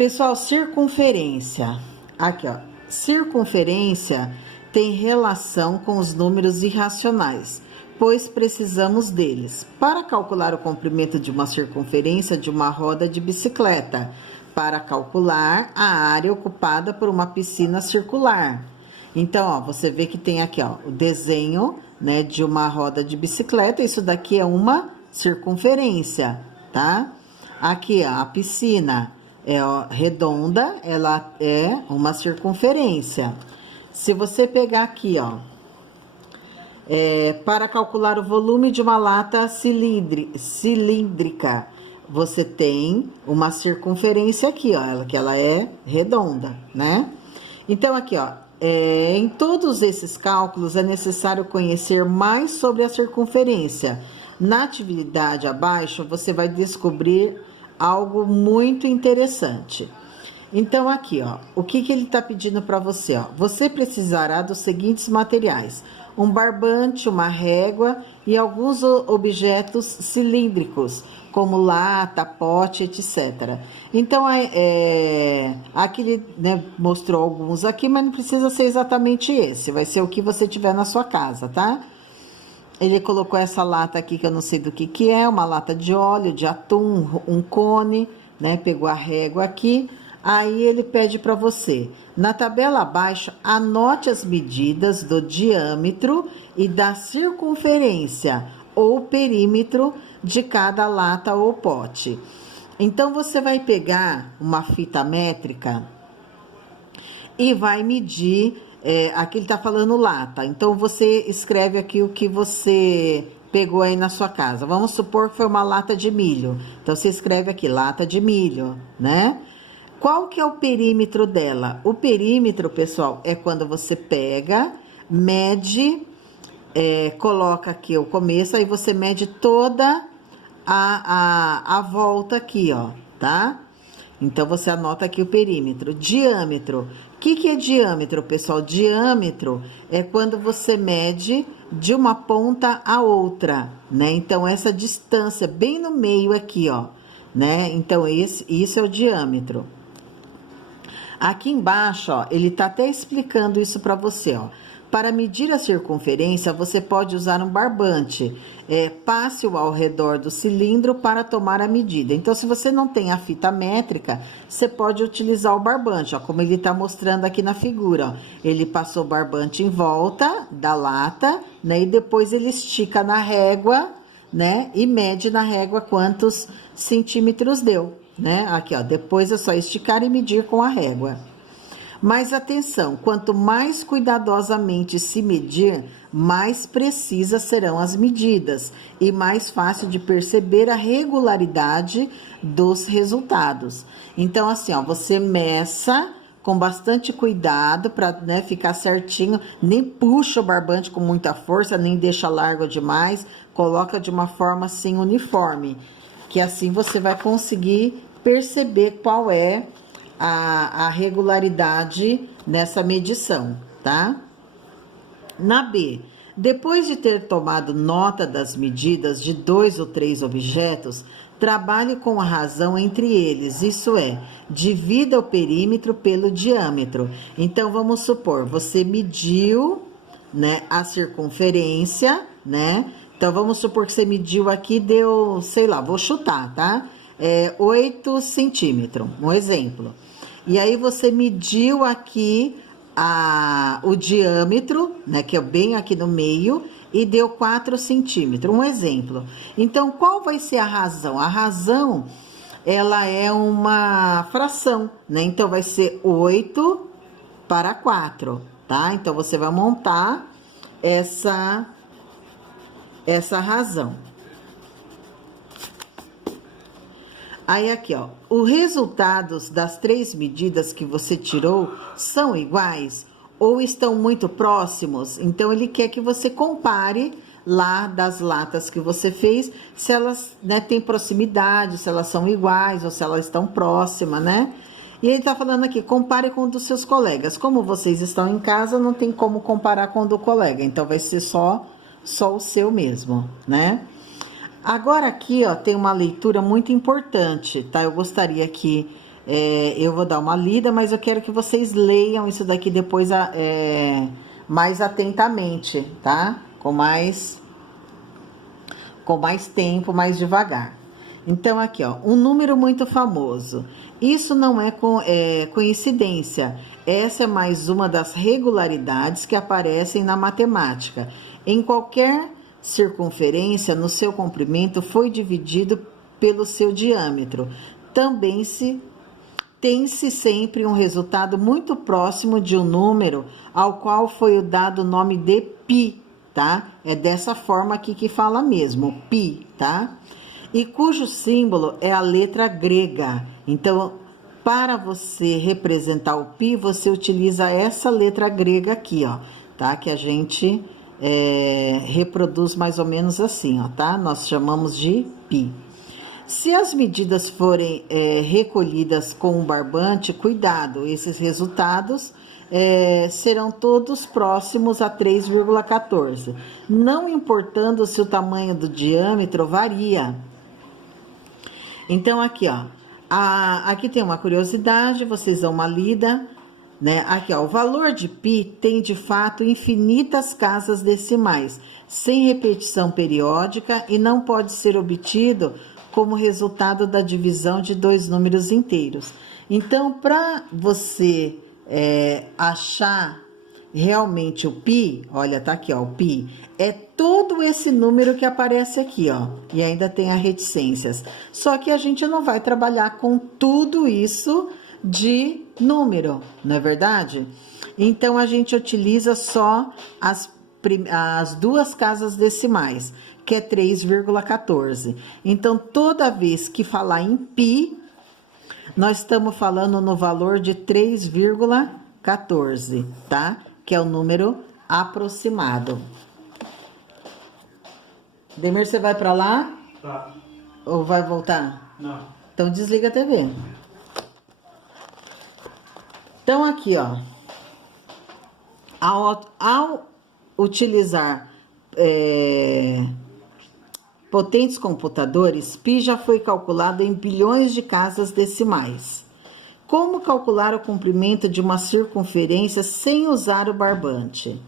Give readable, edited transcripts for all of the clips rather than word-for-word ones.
Pessoal, circunferência. Aqui, ó. Circunferência tem relação com os números irracionais, pois precisamos deles para calcular o comprimento de uma circunferência de uma roda de bicicleta, para calcular a área ocupada por uma piscina circular. Então, ó, você vê que tem aqui, ó, o desenho, né, de uma roda de bicicleta. Isso daqui é uma circunferência, tá? Aqui, ó, a piscina é, ó, redonda, ela é uma circunferência. Se você pegar aqui, ó, para calcular o volume de uma lata cilíndrica, você tem uma circunferência aqui, ó, que ela é redonda, né? Então, aqui, ó, em todos esses cálculos é necessário conhecer mais sobre a circunferência. Na atividade abaixo, você vai descobrir algo muito interessante. Então, aqui, ó, o que ele tá pedindo para você, ó? Você precisará dos seguintes materiais: um barbante, uma régua e alguns objetos cilíndricos, como lata, pote, etc. Então, aqui ele, né, mostrou alguns aqui, mas não precisa ser exatamente esse. Vai ser o que você tiver na sua casa, tá? Ele colocou essa lata aqui, que eu não sei do que é, uma lata de óleo, de atum, um cone, né? Pegou a régua aqui. Aí ele pede para você, na tabela abaixo, anote as medidas do diâmetro e da circunferência ou perímetro de cada lata ou pote. Então, você vai pegar uma fita métrica e vai medir, aqui ele tá falando lata, então você escreve aqui o que você pegou aí na sua casa. Vamos supor que foi uma lata de milho, então você escreve aqui, lata de milho, né? Qual que é o perímetro dela? O perímetro, pessoal, é quando você pega, mede, coloca aqui o começo, aí você mede toda a volta aqui, ó, tá? Então, você anota aqui o perímetro. Diâmetro. O que é diâmetro, pessoal? Diâmetro é quando você mede de uma ponta a outra, né? Então, essa distância bem no meio aqui, ó, né? Então, isso é o diâmetro. Aqui embaixo, ó, ele tá até explicando isso para você, ó. Para medir a circunferência, você pode usar um barbante. Passe-o ao redor do cilindro para tomar a medida. Então, se você não tem a fita métrica, você pode utilizar o barbante, ó, como ele tá mostrando aqui na figura, ó. Ele passou o barbante em volta da lata, né? E depois ele estica na régua, né? E mede na régua quantos centímetros deu, né? Aqui, ó, depois é só esticar e medir com a régua. Mas atenção, quanto mais cuidadosamente se medir, mais precisas serão as medidas e mais fácil de perceber a regularidade dos resultados. Então, assim, ó, você meça com bastante cuidado para, né, ficar certinho, nem puxa o barbante com muita força, nem deixa largo demais, coloca de uma forma assim uniforme, que assim você vai conseguir perceber qual é a regularidade nessa medição, tá? Na B, depois de ter tomado nota das medidas de 2 ou 3 objetos, trabalhe com a razão entre eles, isso é, divida o perímetro pelo diâmetro. Então, vamos supor, você mediu, né, a circunferência, né? Então, vamos supor que você mediu aqui, deu, sei lá, vou chutar, tá? 8 centímetros, um exemplo. E aí, você mediu aqui o diâmetro, né, que é bem aqui no meio, e deu 4 centímetros, um exemplo. Então, qual vai ser a razão? A razão, ela é uma fração, né? Então, vai ser 8 para 4, tá? Então, você vai montar essa razão. Aí, aqui, ó, os resultados das 3 medidas que você tirou são iguais ou estão muito próximos? Então, ele quer que você compare lá das latas que você fez, se elas, né, têm proximidade, se elas são iguais ou se elas estão próximas, né? E ele tá falando aqui, compare com o dos seus colegas. Como vocês estão em casa, não tem como comparar com o do colega, então vai ser só o seu mesmo, né? Agora aqui, ó, tem uma leitura muito importante, tá? Eu gostaria que eu vou dar uma lida, mas eu quero que vocês leiam isso daqui depois mais atentamente, tá? Com mais tempo, mais devagar. Então, aqui, ó, um número muito famoso. Isso não é coincidência. Essa é mais uma das regularidades que aparecem na matemática. Em qualquer circunferência, no seu comprimento foi dividido pelo seu diâmetro. Também tem-se sempre um resultado muito próximo de um número ao qual foi dado o nome de π, tá? É dessa forma aqui que fala mesmo, π, tá? E cujo símbolo é a letra grega. Então, para você representar o π, você utiliza essa letra grega aqui, ó, tá? Que a gente reproduz mais ou menos assim, ó, tá? Nós chamamos de π. Se as medidas forem recolhidas com um barbante, cuidado, esses resultados serão todos próximos a 3,14, não importando se o tamanho do diâmetro varia. Então, aqui, ó, aqui tem uma curiosidade, vocês dão uma lida, né? Aqui, ó, o valor de π tem, de fato, infinitas casas decimais, sem repetição periódica e não pode ser obtido como resultado da divisão de dois números inteiros. Então, para você achar realmente o π, olha, tá aqui, ó, o π é todo esse número que aparece aqui, ó, e ainda tem as reticências. Só que a gente não vai trabalhar com tudo isso de número, não é verdade? Então, a gente utiliza só as duas casas decimais, que é 3,14. Então, toda vez que falar em π, nós estamos falando no valor de 3,14, tá? Que é o número aproximado. Demir, você vai para lá? Tá. Ou vai voltar? Não. Então, desliga a TV. Então, aqui, ó. Ao utilizar potentes computadores, π já foi calculado em bilhões de casas decimais. Como calcular o comprimento de uma circunferência sem usar o barbante?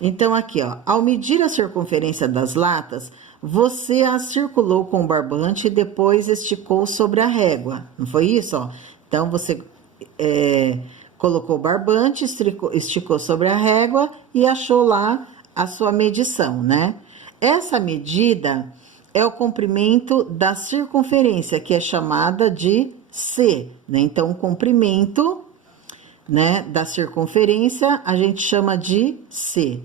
Então, aqui, ó, ao medir a circunferência das latas, você as circulou com o barbante e depois esticou sobre a régua. Não foi isso, ó? Então, você colocou o barbante, esticou sobre a régua e achou lá a sua medição, né? Essa medida é o comprimento da circunferência, que é chamada de C, né? Então, o comprimento, né, da circunferência a gente chama de C.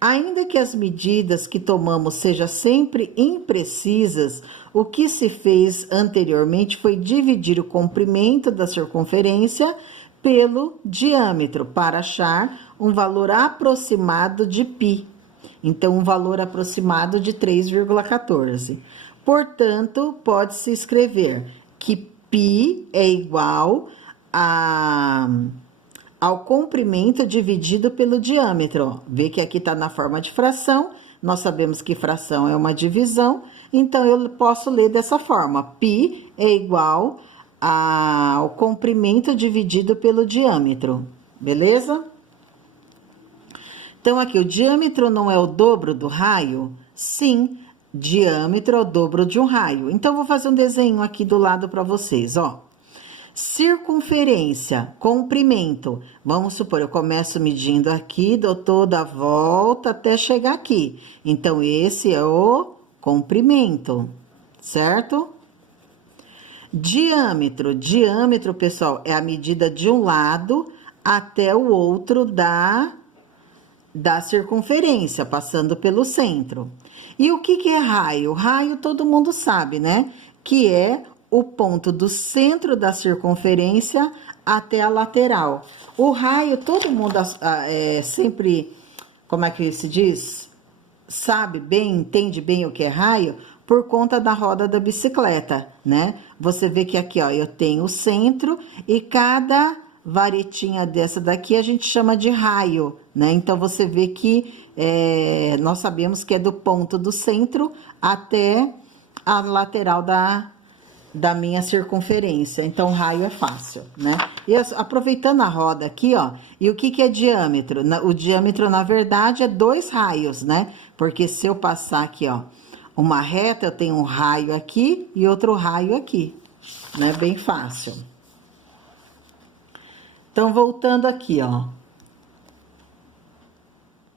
Ainda que as medidas que tomamos sejam sempre imprecisas, o que se fez anteriormente foi dividir o comprimento da circunferência pelo diâmetro para achar um valor aproximado de π. Então, um valor aproximado de 3,14. Portanto, pode-se escrever que π é igual ao comprimento dividido pelo diâmetro. Vê que aqui está na forma de fração, nós sabemos que fração é uma divisão, então eu posso ler dessa forma: π é igual ao comprimento dividido pelo diâmetro, beleza? Então, aqui, o diâmetro não é o dobro do raio? Sim, diâmetro é o dobro de um raio. Então, vou fazer um desenho aqui do lado para vocês, ó. Circunferência, comprimento. Vamos supor, eu começo medindo aqui, dou toda a volta até chegar aqui. Então, esse é o comprimento, certo? Diâmetro. Diâmetro, pessoal, é a medida de um lado até o outro da circunferência, passando pelo centro. E o que é raio? Raio todo mundo sabe, né? Que é o ponto do centro da circunferência até a lateral. O raio, todo mundo sempre, como é que se diz? Sabe bem, entende bem o que é raio? Por conta da roda da bicicleta, né? Você vê que aqui, ó, eu tenho o centro e cada varetinha dessa daqui a gente chama de raio, né? Então, você vê que nós sabemos que é do ponto do centro até a lateral da minha circunferência. Então, raio é fácil, né? E aproveitando a roda aqui, ó, e o que que é diâmetro? O diâmetro, na verdade, é 2 raios, né? Porque se eu passar aqui, ó, uma reta, eu tenho um raio aqui e outro raio aqui, né? Bem fácil. Então, voltando aqui, ó.